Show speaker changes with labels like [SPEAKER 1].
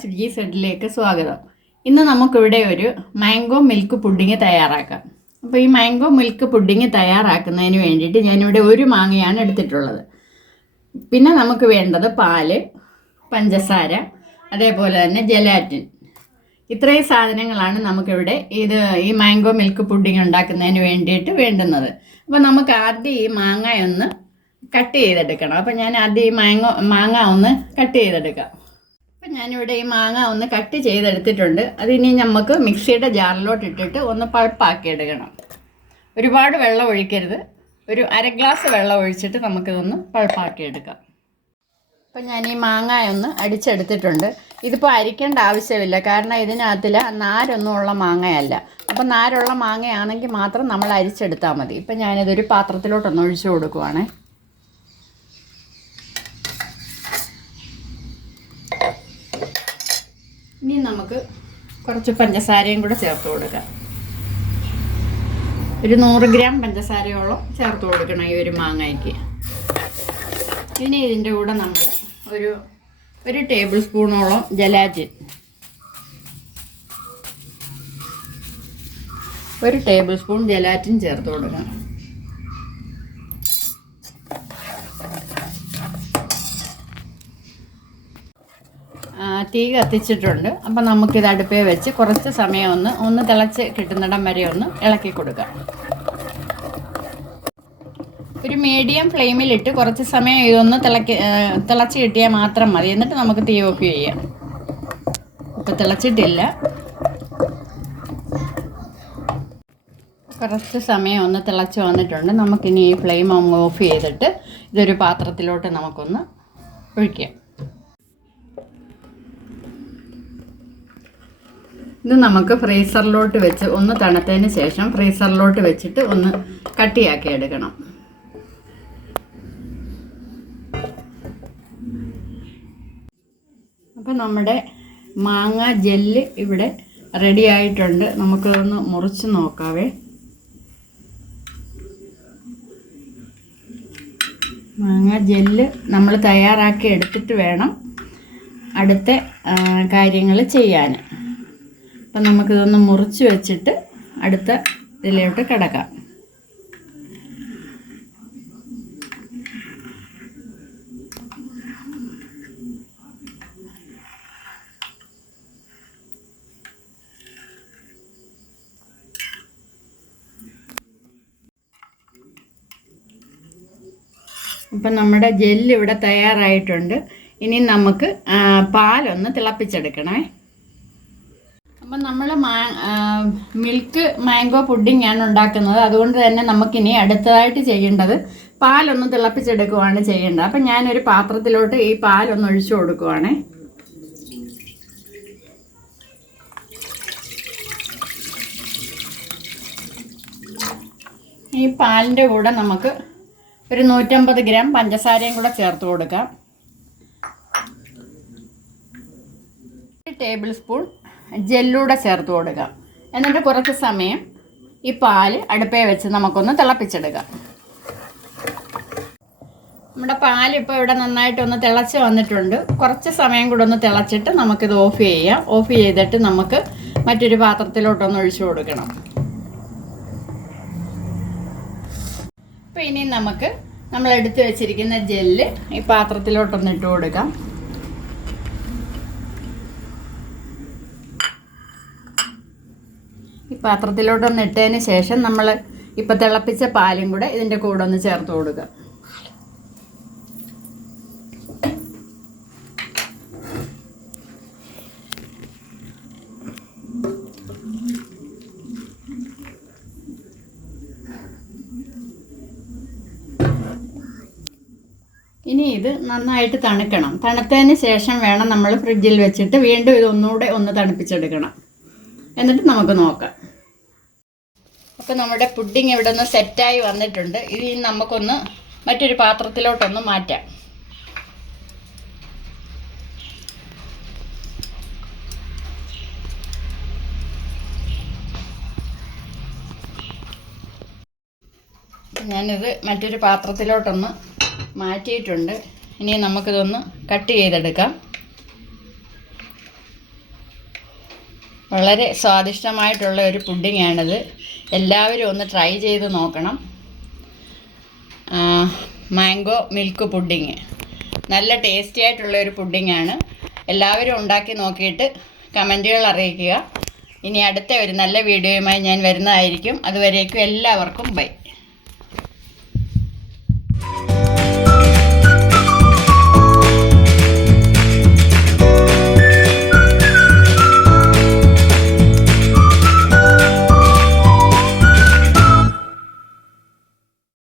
[SPEAKER 1] സുജി സെഡിലേക്ക് സ്വാഗതം. ഇന്ന് നമുക്കിവിടെ ഒരു മാംഗോ മിൽക്ക് പുഡിങ് തയ്യാറാക്കാം. അപ്പോൾ ഈ മാംഗോ മിൽക്ക് പുഡിങ് തയ്യാറാക്കുന്നതിന് വേണ്ടിയിട്ട് ഞാനിവിടെ ഒരു മാങ്ങയാണ് എടുത്തിട്ടുള്ളത്. പിന്നെ നമുക്ക് വേണ്ടത് പാൽ പഞ്ചസാര അതേപോലെ തന്നെ ജലാറ്റിൻ. ഇത്രയും സാധനങ്ങളാണ് നമുക്കിവിടെ ഇത് ഈ മാംഗോ മിൽക്ക് പുഡിങ് ഉണ്ടാക്കുന്നതിന് വേണ്ടിയിട്ട് വേണ്ടുന്നത്. അപ്പോൾ നമുക്ക് ആദ്യം ഈ മാങ്ങ ഒന്ന് കട്ട് ചെയ്തെടുക്കണം. അപ്പം ഞാൻ ആദ്യം ഈ മാങ്ങ മാങ്ങ ഒന്ന് കട്ട് ചെയ്തെടുക്കാം. അപ്പം ഞാനിവിടെ ഈ മാങ്ങ ഒന്ന് കട്ട് ചെയ്തെടുത്തിട്ടുണ്ട്. അതിനി നമുക്ക് മിക്സിയുടെ ജാറിലോട്ട് ഇട്ടിട്ട് ഒന്ന് പൾപ്പാക്കി എടുക്കണം ഒരുപാട് വെള്ളം ഒഴിക്കരുത്. ഒരു അര ഗ്ലാസ് വെള്ളം ഒഴിച്ചിട്ട് നമുക്കിതൊന്ന് പൾപ്പാക്കി എടുക്കാം അപ്പം ഞാൻ ഈ മാങ്ങ ഒന്ന് അടിച്ചെടുത്തിട്ടുണ്ട്. ഇതിപ്പോൾ അരിക്കേണ്ട ആവശ്യമില്ല. കാരണം ഇതിനകത്തിൽ നാരൊന്നും ഉള്ള മാങ്ങയല്ല. അപ്പം നാരുള്ള മാങ്ങയാണെങ്കിൽ മാത്രം നമ്മൾ അരിച്ചെടുത്താൽ മതി. ഇപ്പം ഞാനിതൊരു പാത്രത്തിലോട്ടൊന്ന് ഒഴിച്ചു കൊടുക്കുവാണേ ഇനി നമുക്ക് കുറച്ച് പഞ്ചസാരയും കൂടെ ചേർത്ത് കൊടുക്കാം. ഒരു നൂറ് ഗ്രാം പഞ്ചസാരയോളം ചേർത്ത് കൊടുക്കണം ഈ ഒരു മാങ്ങയ്ക്ക്. ഇനി ഇതിന്റെ കൂടെ നമ്മൾ ഒരു ഒരു ടേബിൾ സ്പൂണോളം ജലാജിൻ ഒരു ടേബിൾ സ്പൂൺ ജലാറ്റിൻ ചേർത്ത് കൊടുക്കണം. തീ കത്തിച്ചിട്ടുണ്ട്. അപ്പം നമുക്കിത് അടുപ്പേ വെച്ച് കുറച്ച് സമയം ഒന്ന് ഒന്ന് തിളച്ച് കിട്ടുന്നിടം വരെ ഒന്ന് ഇളക്കി കൊടുക്കാം. ഒരു മീഡിയം ഫ്ലെയിമിലിട്ട് കുറച്ച് സമയം ഇതൊന്ന് തിളക്കി തിളച്ച് കിട്ടിയാൽ മാത്രം മതി. എന്നിട്ട് നമുക്ക് തീ ഓഫ് ചെയ്യാം. ഇപ്പം തിളച്ചിട്ടില്ല. കുറച്ച് സമയം ഒന്ന് തിളച്ച് വന്നിട്ടുണ്ട്. നമുക്കിനി ഈ ഫ്ലെയിം ഓഫ് ചെയ്തിട്ട് ഇതൊരു പാത്രത്തിലോട്ട് നമുക്കൊന്ന് ഒഴിക്കാം. ഇത് നമുക്ക് ഫ്രീസറിലോട്ട് വെച്ച് ഒന്ന് തണുത്തതിന് ശേഷം ഫ്രീസറിലോട്ട് വെച്ചിട്ട് ഒന്ന് കട്ടിയാക്കി എടുക്കണം. അപ്പം നമ്മുടെ മാങ്ങ ജെല്ല് ഇവിടെ റെഡി ആയിട്ടുണ്ട്. നമുക്കതൊന്ന് മുറിച്ച് നോക്കാവേ. മാങ്ങ ജെല്ല് നമ്മൾ തയ്യാറാക്കി എടുത്തിട്ട് വേണം അടുത്ത കാര്യങ്ങൾ ചെയ്യാൻ. അപ്പം നമുക്കിതൊന്ന് മുറിച്ച് വെച്ചിട്ട് അടുത്ത ഇതിലോട്ട് കിടക്കാം. അപ്പം നമ്മുടെ ജെല്ല് ഇവിടെ തയ്യാറായിട്ടുണ്ട്. ഇനി നമുക്ക് പാലൊന്ന് തിളപ്പിച്ചെടുക്കണേ. അപ്പം നമ്മൾ മിൽക്ക് മാംഗോ പുഡിംഗ് ആണ് ഉണ്ടാക്കുന്നത്. അതുകൊണ്ട് തന്നെ നമുക്കിനി അടുത്തതായിട്ട് ചെയ്യേണ്ടത് പാലൊന്ന് തിളപ്പിച്ചെടുക്കുവാണ് ചെയ്യേണ്ടത്. അപ്പം ഞാനൊരു പാത്രത്തിലോട്ട് ഈ പാലൊന്ന് ഒഴിച്ചു കൊടുക്കുവാണേ. ഈ പാലിന്റെ കൂടെ നമുക്ക് ഒരു നൂറ്റമ്പത് ഗ്രാം പഞ്ചസാരയും കൂടെ ചേർത്ത് കൊടുക്കാം. ടേബിൾ സ്പൂൺ ജെല്ലൂടെ ചേർത്ത് കൊടുക്കുക. എന്നിട്ട് കുറച്ച് സമയം ഈ പാൽ അടുപ്പേ വെച്ച് നമുക്കൊന്ന് തിളപ്പിച്ചെടുക്കാം. നമ്മുടെ പാൽ ഇപ്പോൾ ഇവിടെ നന്നായിട്ടൊന്ന് തിളച്ച് വന്നിട്ടുണ്ട്. കുറച്ച് സമയം കൂടെ ഒന്ന് തിളച്ചിട്ട് നമുക്കിത് ഓഫ് ചെയ്യാം. ഓഫ് ചെയ്തിട്ട് നമുക്ക് മറ്റൊരു പാത്രത്തിലോട്ടൊന്ന് ഒഴിച്ചു കൊടുക്കണം. അപ്പോൾ ഇനി നമുക്ക് നമ്മൾ എടുത്തു വെച്ചിരിക്കുന്ന ജെല്ല് ഈ പാത്രത്തിലോട്ടൊന്ന് ഇട്ട് കൊടുക്കാം. ഈ പാത്രത്തിലോട്ടൊന്ന് ഇട്ടതിന് ശേഷം നമ്മൾ ഇപ്പം തിളപ്പിച്ച പാലും കൂടെ ഇതിന്റെ കൂടെ ഒന്ന് ചേർത്ത് കൊടുക്കുക. ഇനി ഇത് നന്നായിട്ട് തണുക്കണം. തണുത്തതിന് ശേഷം വേണം നമ്മൾ ഫ്രിഡ്ജിൽ വെച്ചിട്ട് വീണ്ടും ഇത് ഇതൊന്നുകൂടെ ഒന്ന് തണുപ്പിച്ചെടുക്കണം. എന്നിട്ട് നമുക്ക് നോക്കാം. അപ്പോൾ നമ്മുടെ പുഡിങ് ഇവിടെ ഒന്ന് സെറ്റായി വന്നിട്ടുണ്ട്. ഇനി നമുക്കൊന്ന് മറ്റൊരു പാത്രത്തിലോട്ടൊന്ന് മാറ്റാം. ഞാനിത് മറ്റൊരു പാത്രത്തിലോട്ടൊന്ന് മാറ്റിയിട്ടുണ്ട്. ഇനി നമുക്കിതൊന്ന് കട്ട് ചെയ്തെടുക്കാം. വളരെ സ്വാദിഷ്ടമായിട്ടുള്ള ഒരു പുഡിങ്ങാണിത്. എല്ലാവരും ഒന്ന് ട്രൈ ചെയ്ത് നോക്കണം. Mango milk pudding. നല്ല ടേസ്റ്റി ആയിട്ടുള്ള ഒരു പുഡിങ്ങാണ്. എല്ലാവരും ഉണ്ടാക്കി നോക്കിയിട്ട് കമന്റുകൾ അറിയിക്കുക. ഇനി അടുത്ത ഒരു നല്ല വീഡിയോയുമായി ഞാൻ വരുന്നതായിരിക്കും. അതുവരേക്കും എല്ലാവർക്കും ബൈ.